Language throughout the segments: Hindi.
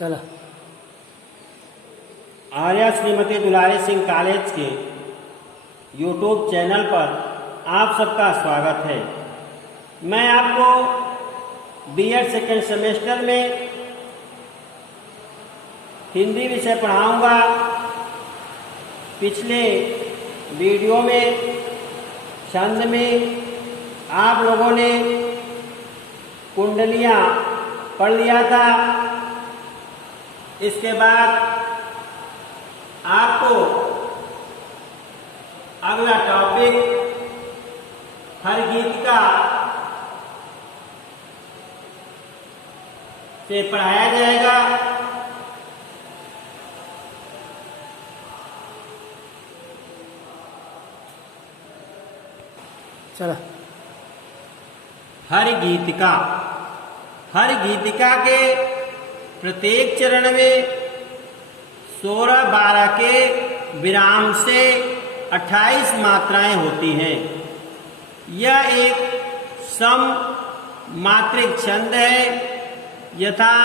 चला। आर्या श्रीमती दुलारी सिंह कॉलेज के यूट्यूब चैनल पर आप सबका स्वागत है। मैं आपको बीएड सेकेंड सेमेस्टर में हिंदी विषय पढ़ाऊंगा। पिछले वीडियो में छंद में आप लोगों ने कुंडलियाँ पढ़ लिया था। इसके बाद आपको अगला टॉपिक हर गीतिका से पढ़ाया जाएगा। चला। हर गीतिका के प्रत्येक चरण में 16-12 के विराम से 28 मात्राएं होती हैं। यह एक सम मात्रिक छंद है। यथा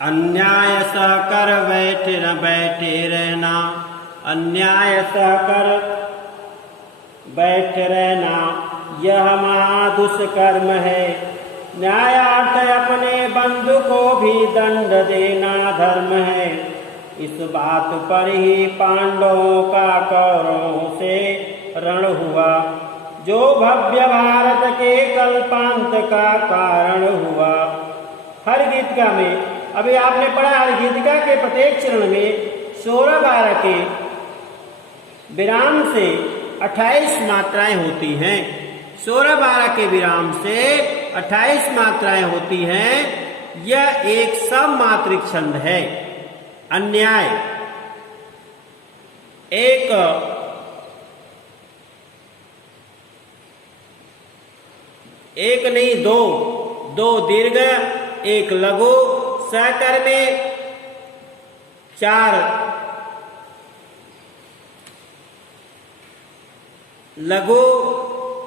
अन्याय सहकर बैठे रहना, अन्याय सहकर बैठे रहना यह महादुष्कर्म है। न्यायार्थ अपने बंधु को भी दंड देना धर्म है। इस बात पर ही पांडवों का कौरवों से रण हुआ, जो भव्य भारत के कल्पांत का कारण हुआ। हर गीतिका में अभी आपने पढ़ा, हर गीतिका के प्रत्येक चरण में 16-12 के विराम से 28 मात्राएं होती हैं। 16-12 के विराम से 28 मात्राएं होती हैं। यह एक सममात्रिक छंद है। अन्याय एक नहीं दो दीर्घ, एक लघु, सहकर में 4 लघु।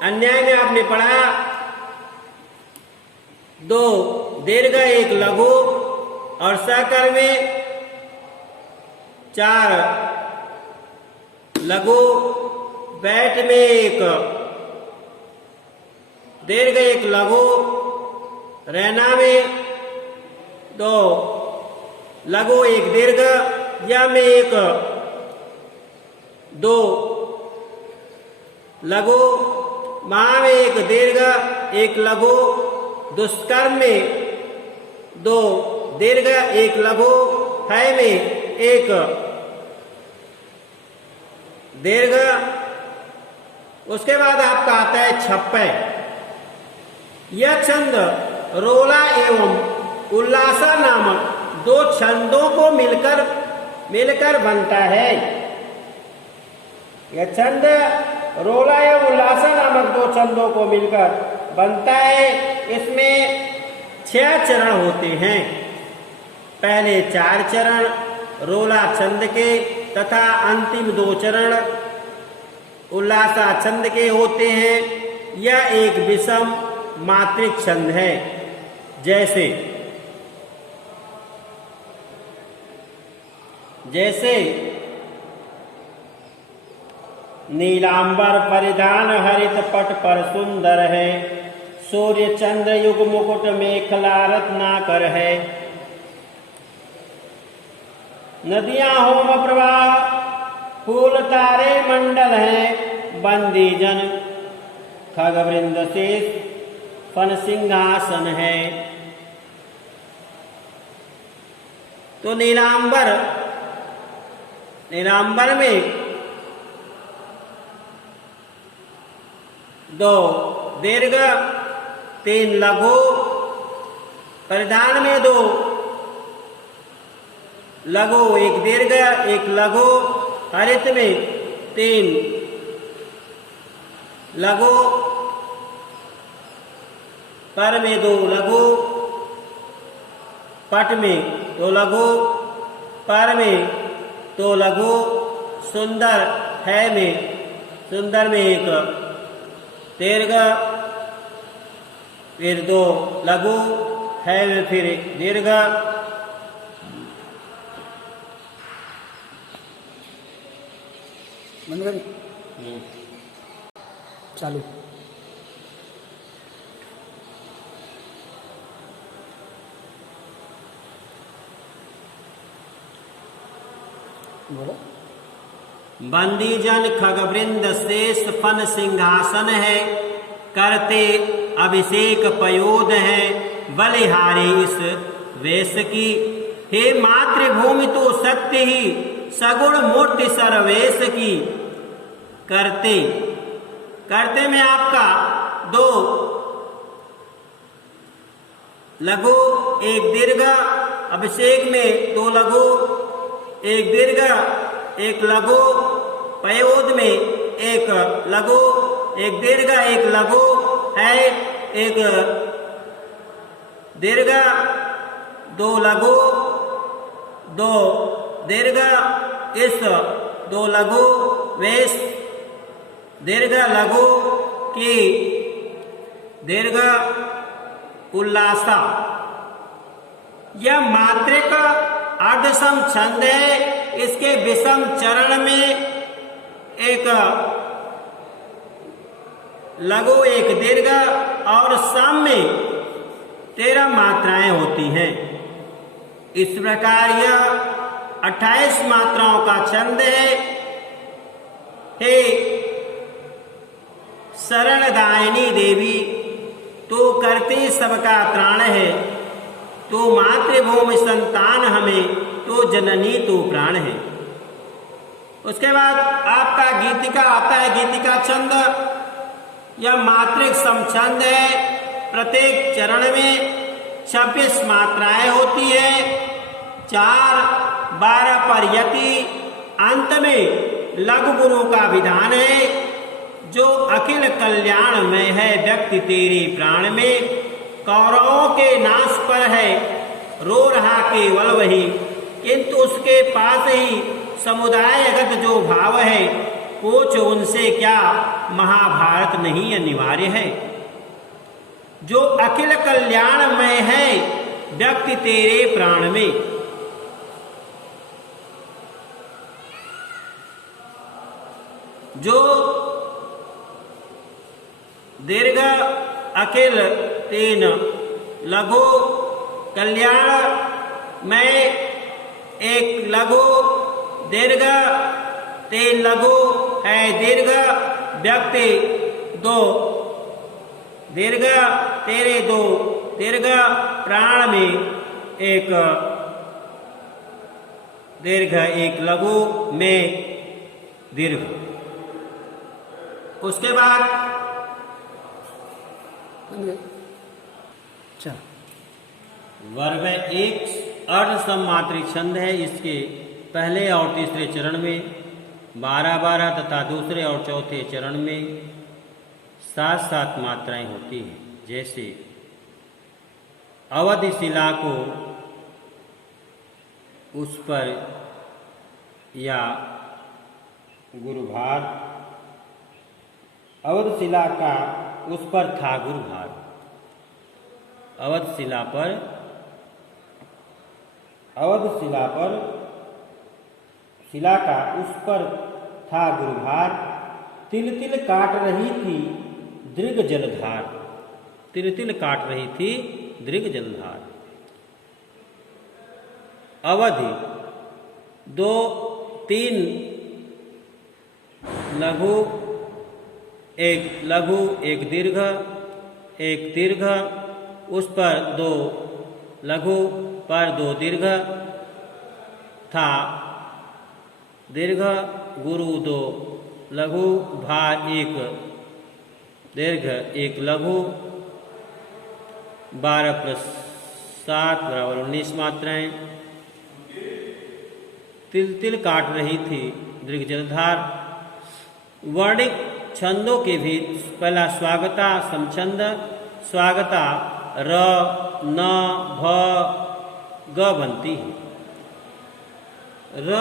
अन्याय में आपने पढ़ा 2 दीर्घ, 1 लघु और सहकर में 4 लघु। बैठ में 1 दीर्घ, 1 लघु। रहना में 2 लघु, 1 दीर्घ। या में 1 2 लघु। महा में 1 दीर्घ, 1 लघु। दुष्कर्म में 2 दीर्घ, 1 लघु। है में 1 दीर्घ। उसके बाद आपका आता है छप्पय। यह छंद रोला एवं उल्लासा नामक 2 छंदों को मिलकर बनता है। यह छंद रोला एवं उल्लासा नामक 2 छंदों को मिलकर बनता है। इसमें 6 चरण होते हैं। पहले 4 चरण रोला छंद के तथा अंतिम 2 चरण उल्लासा छंद के होते हैं। यह एक विषम मात्रिक छंद है। जैसे नीलांबर परिधान हरित पट पर सुंदर है, सूर्य चंद्र युग मुकुट मेखला रत्नाकर है। नदियां होम प्रवाह फूल तारे मंडल हैं, बंदी जन खगवृंद शेष फन सिंहासन है। तो नीलांबर में 2 दीर्घ, 3 लघु। परिधान में 2 लघु, 1 दीर्घ, 1 लघु। हरित में 3 लघु। पर में 2 लघु। पट में 2 लघु। पर में 2 लघु। सुंदर है में 1 दीर्घ फिर 2 लघु है, फिर दीर्घ, चालू। बोलो। बंदी जन खगवृंद शेष फन सिंहासन है, करते अभिषेक पयोद है, बलिहारी इस वेश की। हे मातृभूमि तो सत्य ही सगुण मूर्ति सर्वेश की। करते, करते में आपका 2 लघु 1 दीर्घ, अभिषेक में 2 लघु 1 दीर्घ 1 लघु, पयोद में 1 लघु 1 दीर्घ 1 लघु है, 1 दीर्घ 2 लघु 2 दीर्घ, इस 2 लघु वेश दीर्घ लघु की दीर्घ उल्लासा। यह मात्रिक अर्धसम छंद है। इसके विषम चरण में 1 लघु 1 दीर्घ और सम में 13 मात्राएं होती हैं। इस प्रकार यह 28 मात्राओं का छंद है। हे शरणदायिनी देवी, तू करती सबका त्राण है, तू मातृभूमि संतान हमें, तू जननी तू प्राण है। उसके बाद आपका गीतिका आता है, गीतिका छंद। यह मात्रिक समछंद है। प्रत्येक चरण में 26 मात्राएं होती है, 4 12 पर यति, अंत में लघु गुरु का विधान है। जो अखिल कल्याण में है व्यक्ति तेरे प्राण में, कौरवों के नाश पर है रो रहा केवल वही, किंतु उसके पास ही समुदायगत जो भाव है, पूछ उनसे क्या महाभारत नहीं अनिवार्य है। जो अखिल कल्याण में है व्यक्ति तेरे प्राण में, जो दीर्घ अखिल 3 लघु, कल्याण में 1 लघु दीर्घ 3 लघु है दीर्घ, व्यक्ति 2 दीर्घ तेरे 2 दीर्घ, प्राण में 1 दीर्घ 1 लघु में दीर्घ। उसके बाद वर्ग 1 अर्धसम मात्रिक छंद है। इसके पहले और तीसरे चरण में 12-12 तथा दूसरे और चौथे चरण में 7-7 मात्राएं होती हैं। जैसे अवधि शिला को उस पर या गुरुभार, अवध शिला का उस पर था गुरुभार, अवध शिला पर शिला का उस पर था गुरुभार, तिल तिल काट रही थी दृग जलधार, तिल तिल काट रही थी दृग जलधार। अवधि 2-3 लघु 1 लघु 1 दीर्घ 1 दीर्घ, उस पर 2 लघु पर 2 दीर्घ था दीर्घ, गुरु 2 लघु भार 1 दीर्घ 1 लघु, 12 + 7 = 19 मात्राएं। तिल तिल काट रही थी दीर्घ जलधार। वर्णिक छंदों के भी पहला स्वागता समछंद, स्वागता र न भ ग बनती है। र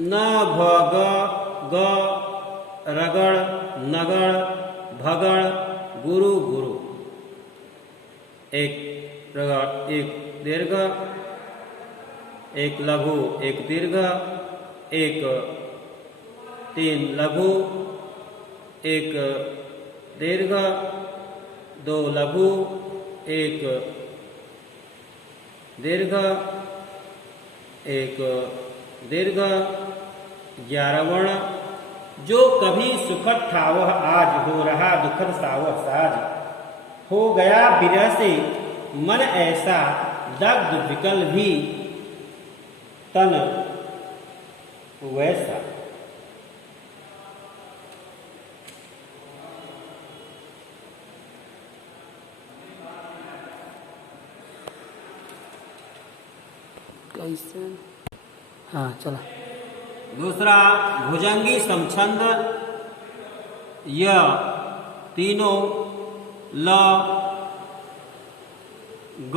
न भ ग ग, रगड़ नगड़ भगड़ गुरु गुरु, एक दीर्घ, एक लघु, एक दीर्घ, एक 3 लघु, एक दीर्घ, 2 लघु, एक दीर्घ, एक दीर्घ, 11 वर्ण। जो कभी सुखद था वह आज, हो रहा दुखद सा वह साज। हो गया विरह से मन ऐसा, दग्ध विकल भी तन वैसा। कैसे? हाँ चला। दूसरा भुजंगी समछंद। यह तीनों ल, ग,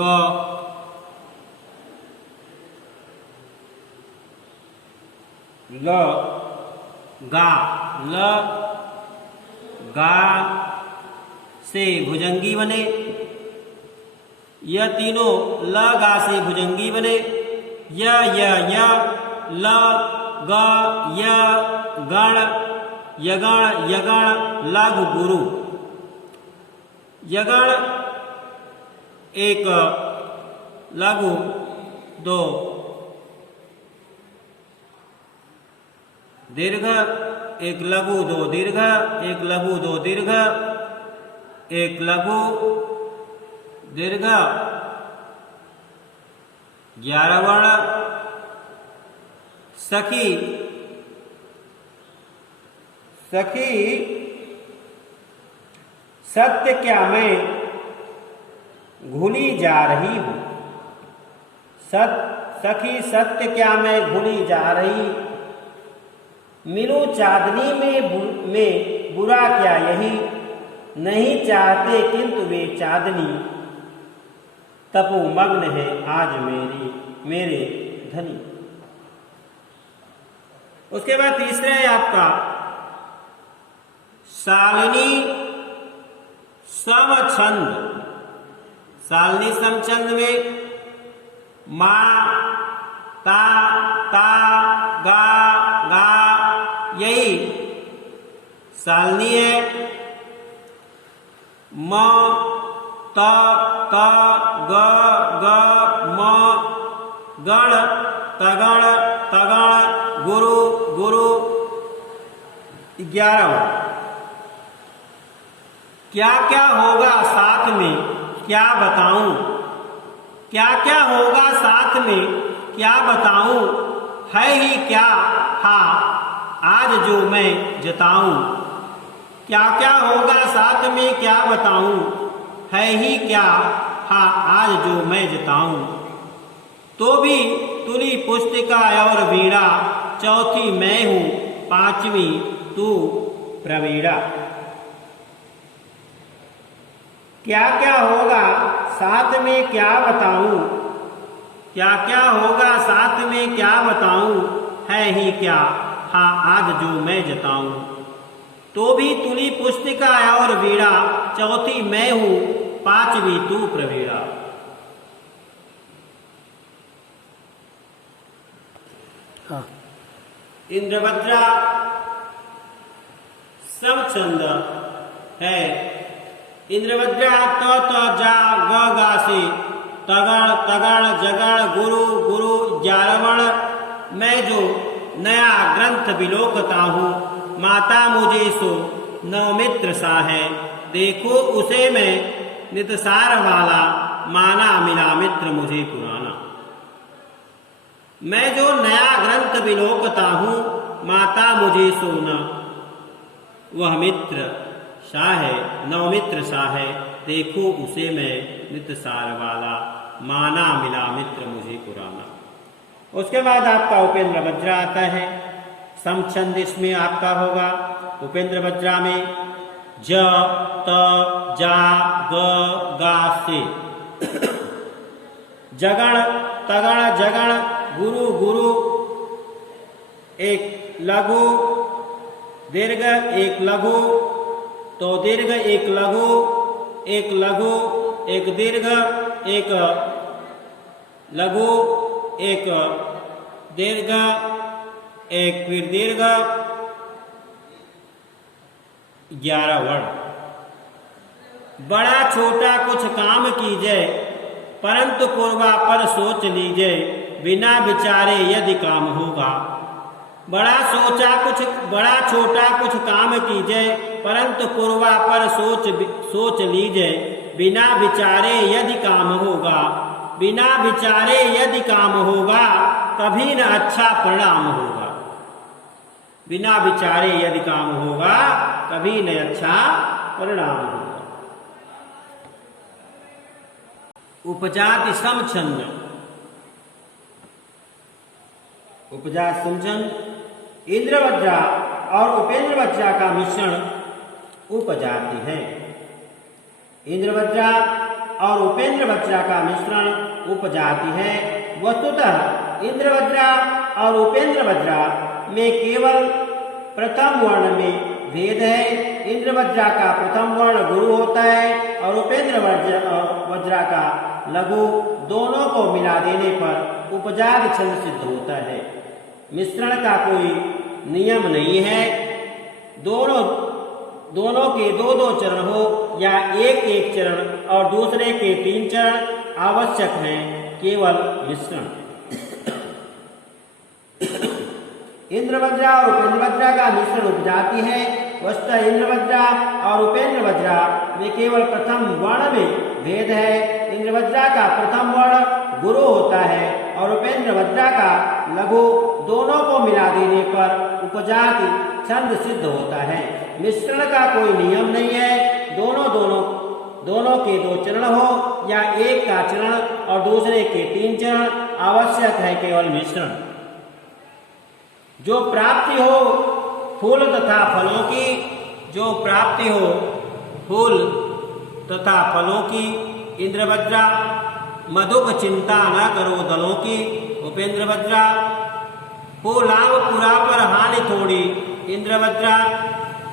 ल, गा, ल, गा से भुजंगी बने। यह तीनों ल, गा से भुजंगी बने। य, ल, ग, य, गण, यगण, यगण, लघु गुरु। यगण एक लघु 2 दीर्घ, एक लघु 2 दीर्घ, एक लघु 2 दीर्घ, एक लघु दीर्घ, 11 वर्ण। सखी, सखी सत्य क्या मैं भूली जा रही हूं। सखी सत्य क्या मैं भूली जा रही। मिलूं चांदनी में बुरा क्या यही। नहीं चाहते किंतु वे चांदनी, तपो मग्न है आज मेरे धनी। उसके बाद तीसरा है आपका शालिनी समछंद। शालिनी समछंद में मा, ता, गा, गा यही शालिनी है। म, त, ग, म, गण, तगण, गुरु, 11। क्या क्या होगा साथ में क्या बताऊं। क्या क्या होगा साथ में क्या बताऊं। है ही क्या हा आज जो मैं जताऊं। क्या क्या होगा साथ में क्या बताऊं। है ही क्या हा आज जो मैं जताऊं। तो भी तुली पुस्तिका और वीणा, चौथी मैं हूं 5वीं तू प्रवीणा। क्या क्या होगा साथ में क्या बताऊं। क्या क्या होगा साथ में क्या बताऊं। है ही क्या हाँ आज जो मैं जताऊं। तो भी तुली पुस्तिका और वीणा, चौथी मैं हूं 5वीं तू प्रवीणा। हाँ। इंद्रभद्रा समछंद है। इंद्रभद्रा त जा ग गा से तगण, जगण, गुरु, 11 वर्ण। मैं जो नया ग्रंथ विलोकता हूँ, माता मुझे सो नवमित्र सा है। देखो उसे मैं नितसार वाला, माना मिला मित्र मुझे पुराना। मैं जो नया ग्रंथ विलोकता हूँ, माता मुझे सोना वह मित्र सा है, नवमित्र सा है। देखो उसे मैं नितसार वाला, माना मिला मित्र मुझे पुराना। उसके बाद आपका उपेंद्र वज्रा आता है। समछंद इसमें आपका होगा उपेंद्र वज्रा में ज, त, जा, ग, गा से जगण, तगण, जगण, गुरु, एक लघु दीर्घ, एक लघु, तो दीर्घ, एक लघु, एक दीर्घ, एक लघु, एक दीर्घ, एक फिर दीर्घ, 11 वर्ण। बड़ा छोटा कुछ काम कीजिए, परंतु पूर्वापर सोच लीजिए, बिना विचारे यदि काम होगा। बड़ा छोटा कुछ काम कीजिए, परंतु पूर्वापर सोच लीजिए, बिना विचारे यदि काम होगा। बिना विचारे यदि काम होगा, कभी न अच्छा परिणाम होगा। बिना विचारे यदि काम होगा, कभी न अच्छा परिणाम होगा। उपजाति समछंद। उपजाति समछंद इंद्रवज्रा और उपेंद्रवज्रा का मिश्रण उपजाति है। इंद्रवज्रा और उपेंद्रवज्रा का मिश्रण उपजाति है। वस्तुतः इंद्रवज्रा और उपेंद्रवज्रा में केवल प्रथम वर्ण में भेद है। इंद्रवज्रा का प्रथम वर्ण गुरु होता है और उपेंद्रवज्रा का लघु। दोनों को मिला देने पर उपजाति छंद सिद्ध होता है। मिश्रण का कोई नियम नहीं है। दोनों के दो दो चरण हो या एक एक चरण और दूसरे के 3 चरण आवश्यक हैं, केवल मिश्रण। इंद्रवज्रा और उपेंद्रवज्रा का मिश्रण उपजाति है। वस्तुतः इंद्रवज्रा और उपेंद्रवज्रा में केवल प्रथम वर्ण में भेद है। इंद्रवज्रा का प्रथम वर्ण गुरु होता है और उपेंद्रवज्रा का लघु। दोनों को मिला देने पर उपजाति छंद सिद्ध होता है। मिश्रण का कोई नियम नहीं है। दोनों के 2 चरण हो या एक का चरण और दूसरे के 3 चरण आवश्यक है, केवल मिश्रण। जो प्राप्ति हो फूल तथा फलों की, जो प्राप्ति हो फूल तथा फलों की। इंद्रवज्रा मधुक चिंता न करो दलों की। उपेंद्रवज्रा हो लाभ पुरा पर हानि थोड़ी। इंद्रवज्रा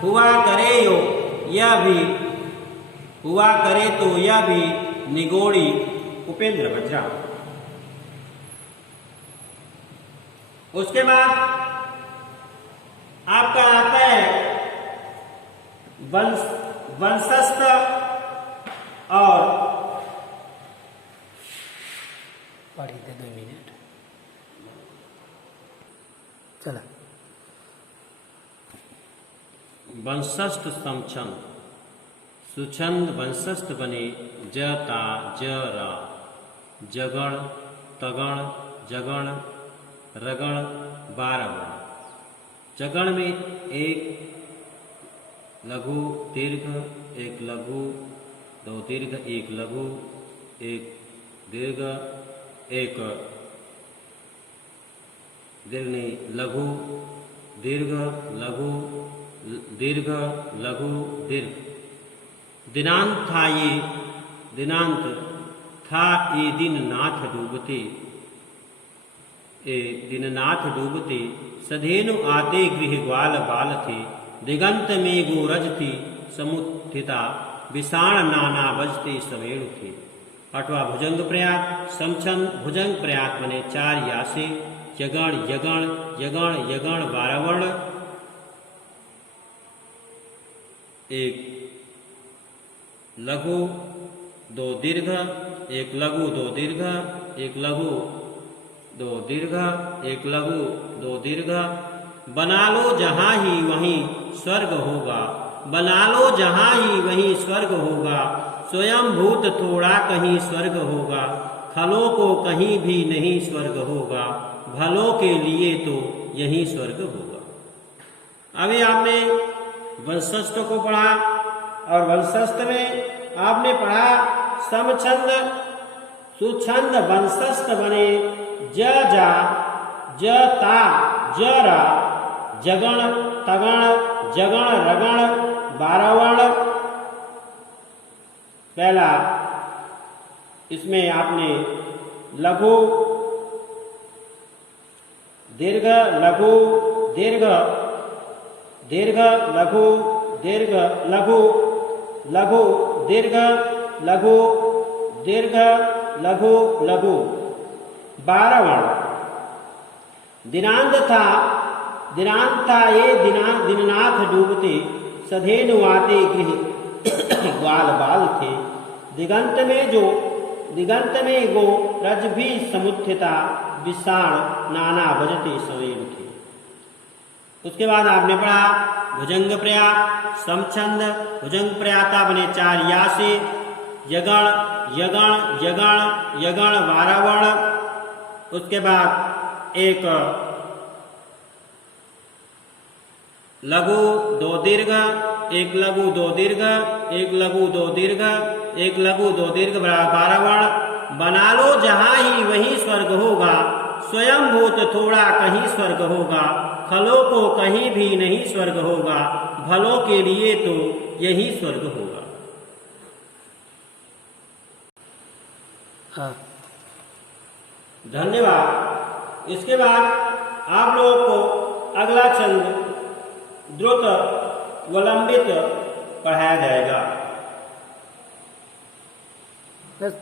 हुआ करे तो यह भी निगोड़ी। उपेंद्रवज्रा। उसके बाद आपका आता है वंशस्थ और पढ़ी थे 2 मिनट चला। वंशस्थ समछंद। सुछंद वंशस्थ बने जता जरा जगण तगण जगण रगण 12 वर्ण। जगण में एक लघु दीर्घ, एक लघु, 2 दीर्घ, एक लघु, एक दीर्घ, एक दीर्घ नहीं, लघु दीर्घ लघु दीर्घ लघु दीर्घ। दिनांत था ये, दिनांत था ये दिन नाथ डूबते, दिननाथ डूबते। सधेनु आते गृह ग्वाल बाल थे। दिगंत में गोरज थी समुत्थिता। विषाण नाना बजते सवेणु थे। 8वां भुजंग प्रयाग। समछंद भुजंग प्रयाग बने 4 यासे। यगण यगण यगण यगण 12 वर्ण। एक लघु 2 दीर्घ, एक लघु 2 दीर्घ, एक लघु 2 दीर्घ, एक लघु 2 दीर्घ। बना लो जहाँ ही वहीं स्वर्ग होगा। बना लो जहाँ ही वहीं स्वर्ग होगा। स्वयं भूत थोड़ा कहीं स्वर्ग होगा। खलों को कहीं भी नहीं स्वर्ग होगा। भलों के लिए तो यही स्वर्ग होगा। अभी आपने वंशस्थ को पढ़ा और वंशस्थ में आपने पढ़ा समछंद सुछंद वंशस्थ बने ज जा ज ता ज रा जगण तगण जगण रगण 12 वर्ण। पहला इसमें आपने लघु दीर्घ लघु दीर्घ दीर्घ लघु दीर्घ लघु लघु दीर्घ लघु दीर्घ लघु लघु 12 वर्ण। दिनांत था ये दीननाथ डूबते, सधेनु आते गृह ग्वाल बाल थे। दिगंत में गो रज भी समुत्थिता, विषाण नाना बजते सवेर थे। उसके बाद आपने पढ़ा भुजंग प्रया समछंद। भुजंग प्रयाता बने 4 या से, यगण यगण यगण यगण 12 वर्ण। उसके बाद एक लघु 2 दीर्घ, एक लघु 2 दीर्घ, एक लघु 2 दीर्घ, एक लघु 2 दीर्घ 12 वर्ण। बना लो जहां ही वहीं स्वर्ग होगा, स्वयं भूत थोड़ा कहीं स्वर्ग होगा, खलों को कहीं भी नहीं स्वर्ग होगा, भलों के लिए तो यही स्वर्ग होगा। हाँ। धन्यवाद। इसके बाद आप लोगों को अगला छंद द्रुत विलंबित पढ़ाया जाएगा। बस